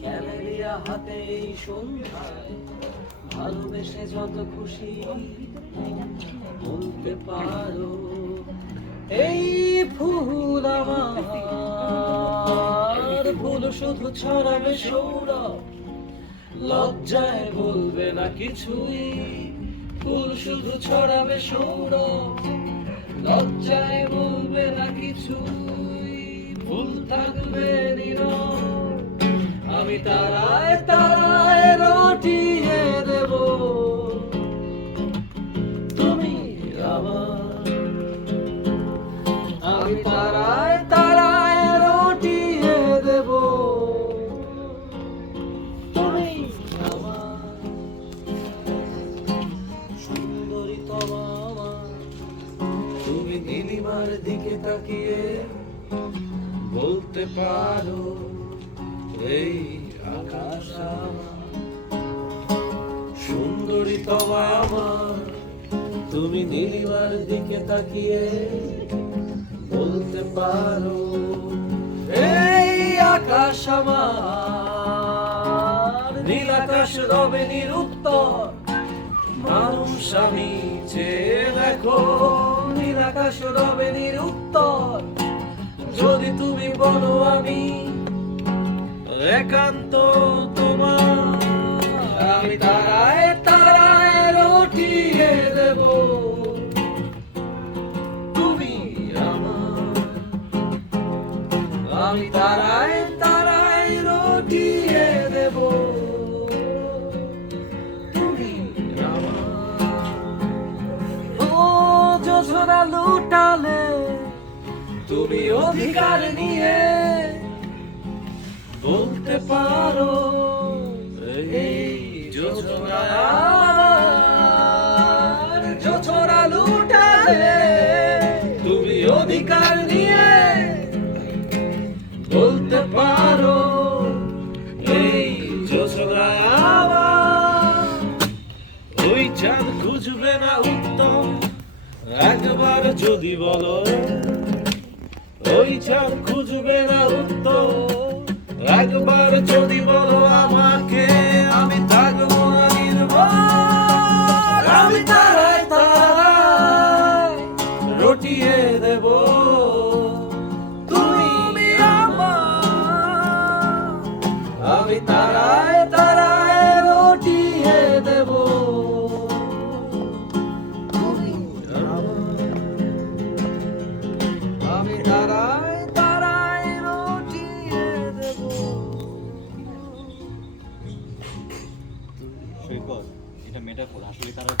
camellia হাতে এই সন্ধ্যায় ভালোবেসে যত খুশি বলতে পারো এই ফুল আমার ফুল শুধু ছড়াবে সৌরভ লজ্জায় বলবে না কিছুই ফুল শুধু ছড়াবে সৌরভ লজ্জায় বলবে না কিছুই ফুল থাকবে নীরব আমি তারায় তারায় রটিয়ে দেব তুমি আমার আমি তারায় তারায় রটিয়ে দেব তুমি আমার সুন্দরী তোমা তুমি নীলিমার দিকে তাকিয়ে বলতে পারো এই আকাশ আমার সুন্দরী তোমা আমার তুমি নীলিমার দিকে তাকিয়ে বলতে পারো এই আকাশ আমার নীল আকাশ রবে নিরুত্তর মানুষ আমি চেয়ে দেখো নীল আকাশ রবে নিরুত্তর যদি তুমি বলো আমি একান্ত তোমার আমি তারায় তারায় রটিয়ে দেব তুমি আমার আমি তারায় তারায় রটিয়ে দেব তুমি আমার ও যোজনা লুটালে তুমি অধিকার নিয়ে বলতে পারো এই যোজনা আমার যোজনা লুটালে তুমি অধিকার নিয়ে বলতে পারো এই যোজনা আমার ওই চাঁদ খুঁজবে না উত্তম একবার যদি বলো ওই চাঁদ খুঁজবে না উত্তর একবার যদি বলো আমাকে আমি থাকবো না নির্ভর আমি তারায় তারায় রটিয়ে দেব তুমি আমার আমি তারায় তারায় রটিয়ে দেব আমি তারায় তারায় রটিয়ে দেব সৈকত এটা মেটাফোর আসলে তারা